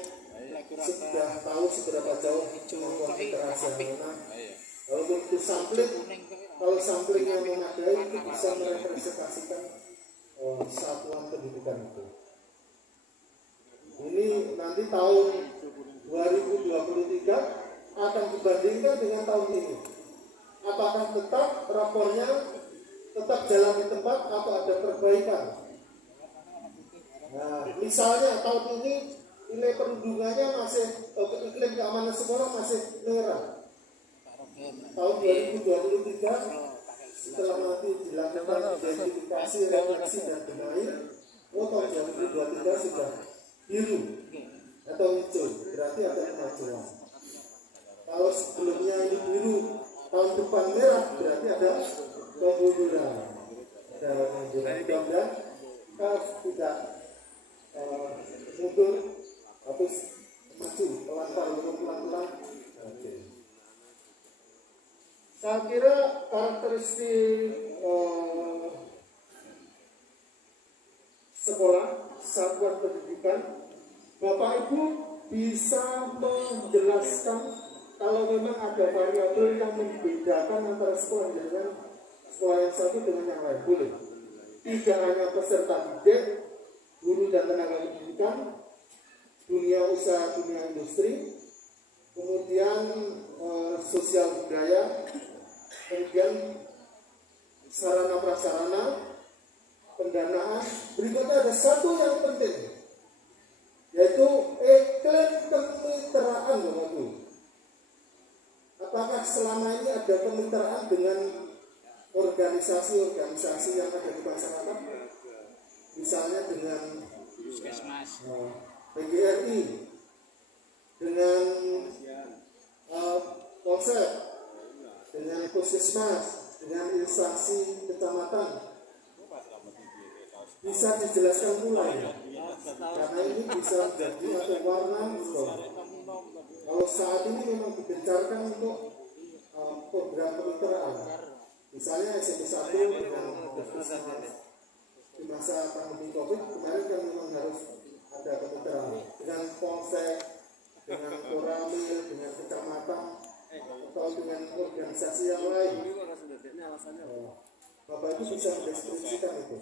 sudah tahu seberapa jauh kemampuan kerahasiaan. Kalau untuk sampling, kalau samplingnya memadai itu bisa merepresentasikan satuan pendidikan itu. Ini nanti tahun 2023 akan dibandingkan dengan tahun ini. Apakah tetap rapornya tetap jalan di tempat atau ada perbaikan? Nah, misalnya tahun ini nilai perundungannya masih iklim keamanan sekolah masih merah. Tahun 2023 setelah nanti dilakukan identifikasi, refleksi dan benahi, tahun 2023 sudah biru atau hijau, berarti ada kemajuan. Kalau sebelumnya ini biru, tahun depan merah berarti ada kemunduran. Ada kemunduran. Mudah-mudahan kita tidak mundur, tapi maju pelan-pelan. Oke. Saya kira karakteristik sekolah, satuan pendidikan, Bapak Ibu bisa menjelaskan kalau memang ada variabel yang membedakan antara sekolah dengan sekolah yang satu dengan yang lain, boleh. Tidak hanya peserta didik, guru dan tenaga pendidikan, dunia usaha, dunia industri, kemudian sosial budaya, kemudian sarana prasarana, pendanaan. Berikutnya ada satu yang penting, yaitu iklim kemitraan, Bapak Ibu. Apakah selama ini ada kemitraan dengan organisasi-organisasi yang ada di masyarakat? Misalnya dengan PGRI, dengan Polsek, dengan Puskesmas, dengan instansi kecamatan. Bisa dijelaskan pula ya, karena ini bisa menjadi atau warna sekolah. Kalau saat ini memang digencarkan untuk program kemitraan, misalnya SMP 1 dengan Puskesmas. Di masa pandemi COVID kemarin kan memang harus ada kemitraan dengan Polsek, dengan Koramil, dengan kecamatan, atau dengan organisasi yang lain. Bapak Ibu bisa mendeskripsikan itu.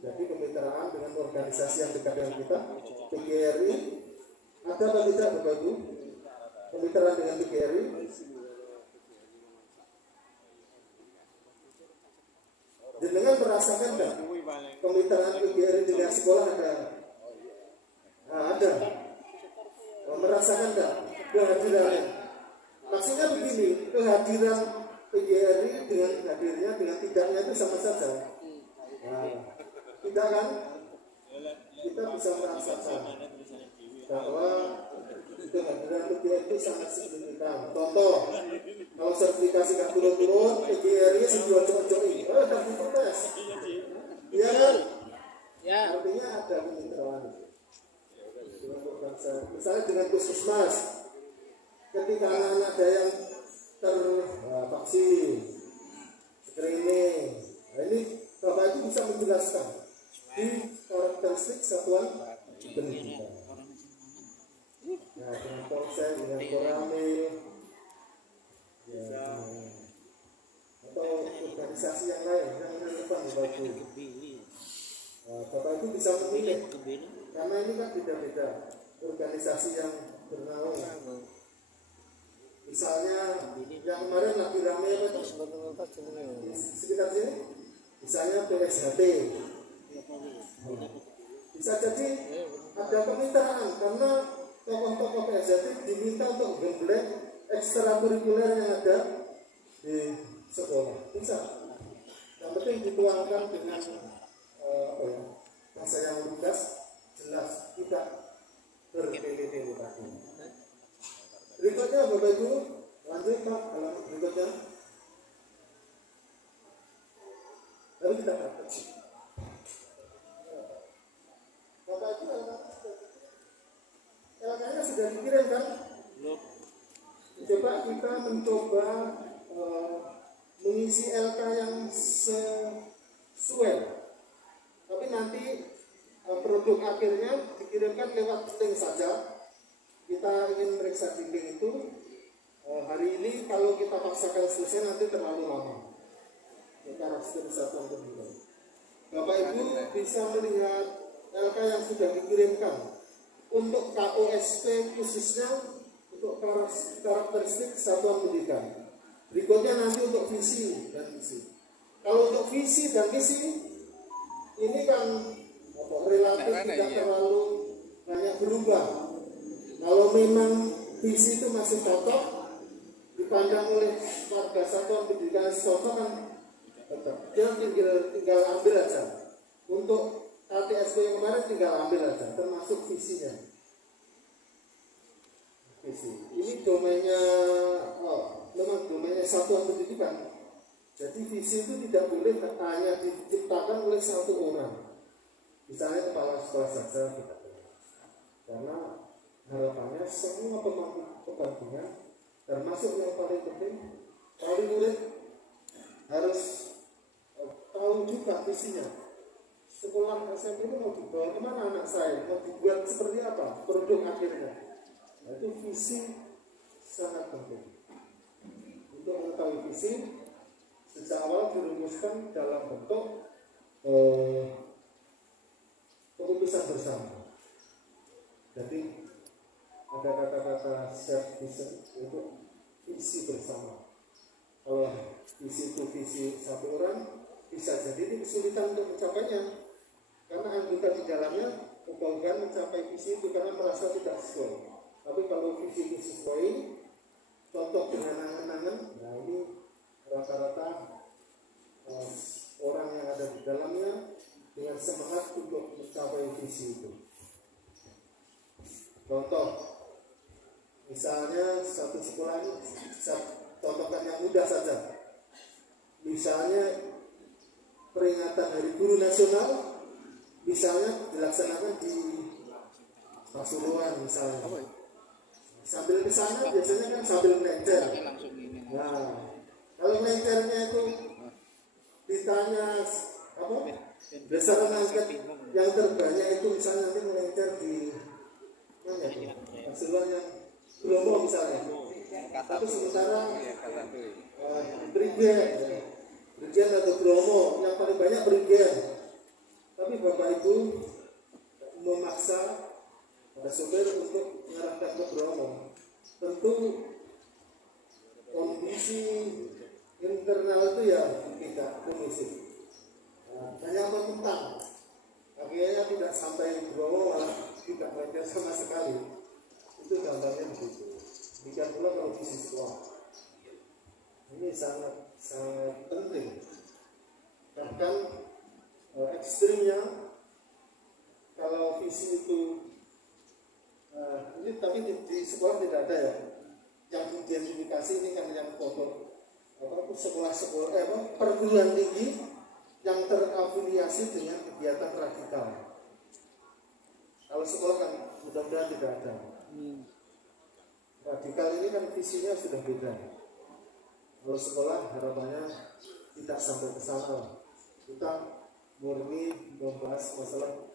Jadi kemitraan dengan organisasi yang dekat dengan kita, PGRI, ada atau tidak Bapak Ibu? Kemitraan dengan PGRI? Dengan merasakan enggak kemitraan PGRI dengan sekolah ada? Ada. Merasakan enggak kehadirannya? Maksudnya begini, kehadiran PGRI dengan hadirnya dengan tidaknya itu sama saja. Tidak kan? Kita bisa merasakan bahwa kehadiran PGRI itu sangat signifikan. Contoh, kalau sertifikasi gak turun-turun, PGRI sejual-jual-jual dan diprotes. Iya kan? Ya. Artinya ada kemitraan. Misalnya dengan Puskesmas, ketika anak-anak ada yang tervaksin, screening, nah ini Bapak Ibu bisa menjelaskan di karakteristik satuan pendidikan. Nah, dengan Polsek, dengan Koramil, ya, atau organisasi yang lain yang relevan Bapak Ibu. Bapak Ibu bisa memilih, karena ini kan beda-beda organisasi yang bernaung. Misalnya yang kemarin lagi ramai apa itu sekitar sini, misalnya PSHT. Bisa jadi ada kemitraan karena tokoh-tokoh PSHT diminta untuk gembleng ekstrakurikuler yang ada di sekolah. Bisa. Yang penting dituangkan dengan bahasa yang lugas, jelas, tidak bertele-tele tadi. Berikutnya Bapak Ibu, lanjut Pak, halaman berikutnya. Lalu kita praktek. Bapak Ibu, LK-nya sudah dikirim kan? Coba kita mencoba mengisi LK yang sesuai. Tapi nanti produk akhirnya dikirimkan lewat link saja. Kita ingin meriksa di link itu hari ini, kalau kita paksakan selesai nanti terlalu lama. Kita harus satuan pendidikan. Bapak Ibu bisa melihat LK yang sudah dikirimkan untuk KOSP khususnya untuk karakteristik satuan pendidikan. Berikutnya nanti untuk visi dan misi. Kalau untuk visi dan misi ini kan relatif tidak terlalu banyak berubah. Kalau memang visi itu masih cocok, dipandang oleh warga satuan pendidikan cocok kan tetap. Jangan tinggal ambil aja. Untuk KTSP yang kemarin tinggal ambil aja, termasuk visinya. Visi. Ini domainnya teman-teman domain satuan pendidikan. Jadi visi itu tidak boleh hanya diciptakan oleh satu orang, misalnya kepala sekolah saja tidak boleh. Karena harapannya semua pemangku kepentingan, termasuk yang paling penting, wali murid harus tahu juga visinya. Sekolah SMP itu mau dibawa kemana anak saya, mau dibuat seperti apa produk akhirnya. Nah, itu visi sangat penting. Untuk mengetahui visi, sejak awal dirumuskan dalam bentuk keputusan bersama. Jadi ada kata-kata shared vision, itu visi bersama. Kalau visi itu visi satu orang, bisa jadi ini kesulitan untuk mencapainya, karena anggota di dalamnya kegagalan mencapai visi itu karena merasa tidak sesuai. Tapi kalau visi itu sesuai, contoh dengan angan-angan, nah ini rata-rata orang yang ada di dalamnya dengan semangat untuk mencapai visi itu. Contoh, misalnya satu sekolah ini, saya contohkan yang mudah saja. Misalnya peringatan Hari Guru Nasional, misalnya dilaksanakan di Pasuruan misalnya. Sambil ke sana biasanya kan sambil melencer. Nah, kalau melencernya itu ditanya apa? Berdasarkan angket yang terbanyak itu misalnya nanti melencer di mana ya? Pasuruan yang Bromo misalnya. Tapi sementara Brigjen atau Bromo yang paling banyak Brigjen. Tapi Bapak Ibu memaksa ada sopir untuk mengarahkan ke Bromo. Tentu kondisi internal itu ya tidak kondusif. Hanya mentang, akhirnya tidak sampai Bromo malah tidak belajar sama sekali. Itu gambarnya begitu. Demikian pula kalau visi sekolah. Ini sangat penting. Bahkan ekstrimnya kalau visi itu ini tapi di sekolah tidak ada ya yang diidentifikasi. Ini kan yang foto sekolah perguruan tinggi yang terafiliasi dengan kegiatan radikal. Kalau sekolah kan mudah-mudahan tidak ada. Radikal ini kan visinya sudah beda. Kalau sekolah harapannya tidak sampai ke sana. Kita murni membahas masalah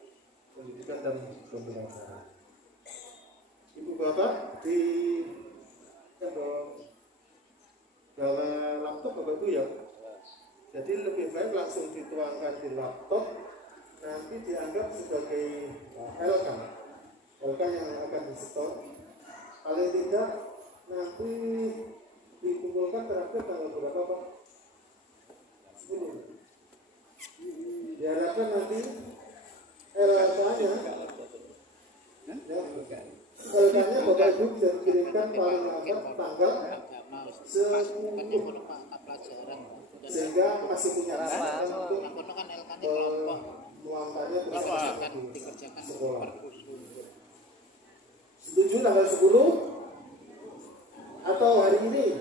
pendidikan dan pembelajaran. Ibu bapak di bawa laptop Bapak Ibu ya. Jadi lebih baik langsung dituangkan di laptop, nanti dianggap sebagai LK yang akan disetor. Paling tidak nanti dikumpulkan terakhir tanggal berapa Pak? 10. Diharapkan nanti LK-nya LK-nya Bapak Ibu bisa dikirimkan paling lambat tanggal 10, sehingga masih punya kesempatan untuk meluangkannya ke sekolah. Setuju tanggal 10 atau hari ini?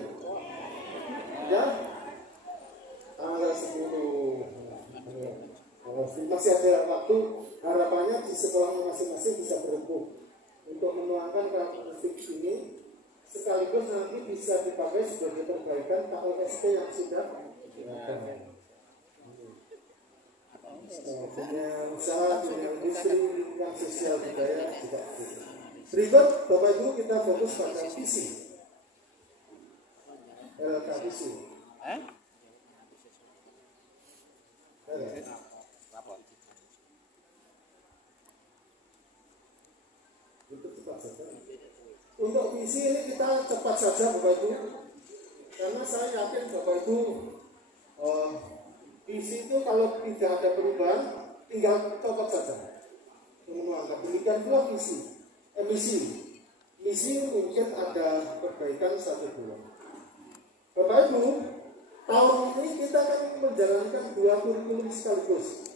Ya, tanggal 10. Masih ada waktu. Harapannya di sekolah masing-masing bisa berembuk untuk menuangkan karakteristik ini, sekaligus nanti bisa dipakai sebagai perbaikan KOSP yang sudah punya usaha, punya industri, lingkungan sosial budaya juga. Berikut Bapak Ibu kita fokus pada visi. Visi. Untuk visi ini kita cepat saja Bapak Ibu, karena saya yakin Bapak Ibu visi itu kalau tidak ada perubahan tinggal copot saja. Demikian pula misi mungkin ada perbaikan 1-2. Bapak Ibu, tahun ini kita akan menjalankan 2 kurikulum sekaligus.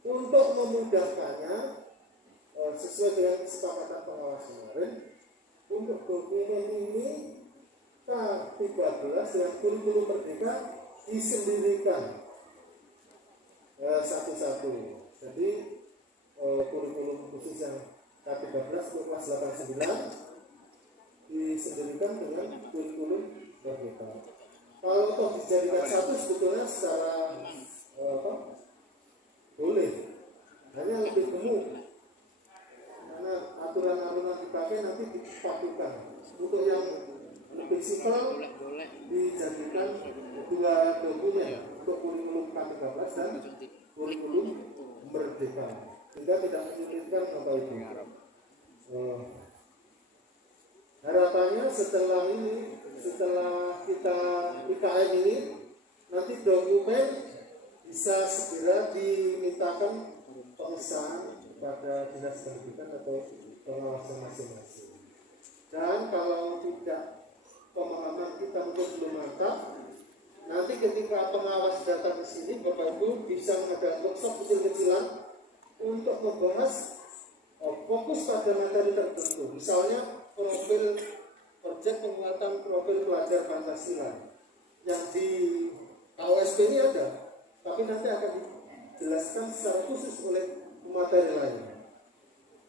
Untuk memudahkannya, sesuai dengan kesepakatan pengawas kemarin, untuk dokumen ini K13 yang kurikulum merdeka disendirikan satu-satu. Jadi kurikulum khusus yang K13 untuk kelas 89 disendirikan dengan kurikulum merdeka. Kalau toh dijadikan satu sebetulnya secara boleh, hanya lebih gemuk karena aturan-aturan dipakai nanti dipadukan. Untuk yang lebih simpel dijadikan dua dokumen untuk kurikulum K13 dan kurikulum merdeka, sehingga tidak menyulitkan Bapak Ibu. Harapannya setelah kita IKN ini, nanti dokumen bisa segera dimintakan pengesahan pada dinas pendidikan atau pengawasan masing-masing. Dan kalau tidak, pemahaman kita mungkin belum mantap, nanti ketika pengawas datang ke sini, Bapak Ibu bisa mengadakan workshop kecil-kecilan untuk membahas fokus pada materi tertentu. Misalnya profil proyek penguatan profil pelajar Pancasila yang di KOSP ini ada, tapi nanti akan dijelaskan secara khusus oleh materi lain.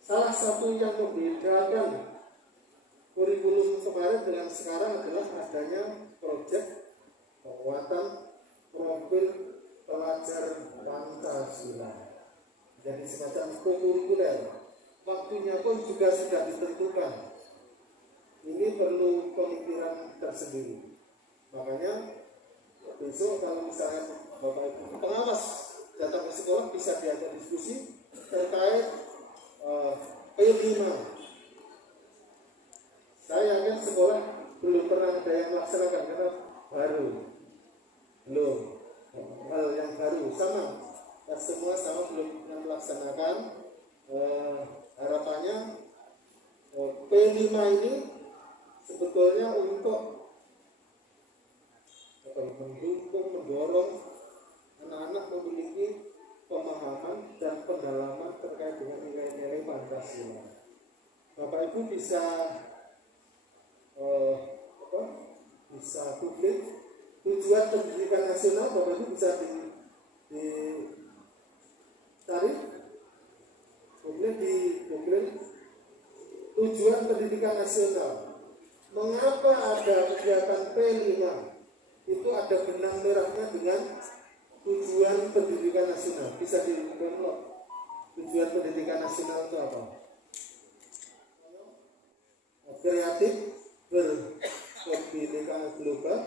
Salah satu yang membedakan kurikulum kemarin dengan sekarang adalah adanya proyek penguatan profil pelajar Pancasila. Jadi semacam kurikuler. Waktunya pun juga sudah ditentukan. Ini perlu pemikiran tersendiri. Makanya besok kalau misalnya Bapak Ibu pengawas datang ke sekolah bisa diajak diskusi terkait P5. Saya yakin sekolah belum pernah ada yang melaksanakan karena baru, belum hal yang baru sama. Semua sama belum pernah melaksanakan. Harapannya P5 ini sebetulnya untuk mendukung, mendorong anak-anak memiliki pemahaman dan pendalaman terkait dengan nilai-nilai Pancasila. Bapak Ibu bisa bisa publik tujuan pendidikan nasional. Bapak Ibu bisa dicari kemudian di Google tujuan pendidikan nasional. Mengapa ada kegiatan P5? Itu ada benang merahnya dengan tujuan pendidikan nasional. Bisa di-download. Tujuan pendidikan nasional itu apa? Kreatif, berkebinekaan global,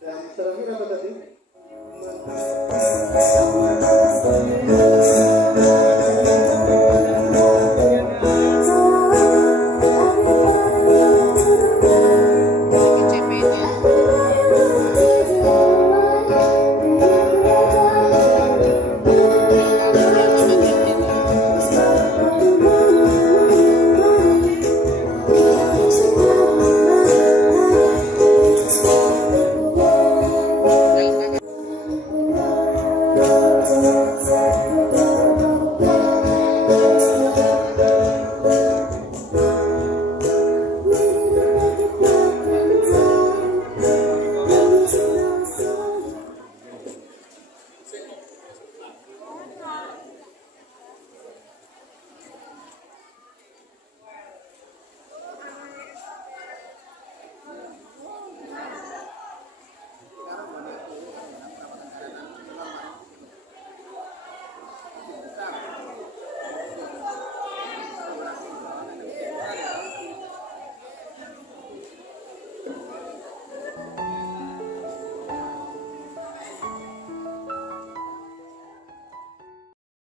dan terakhir apa tadi?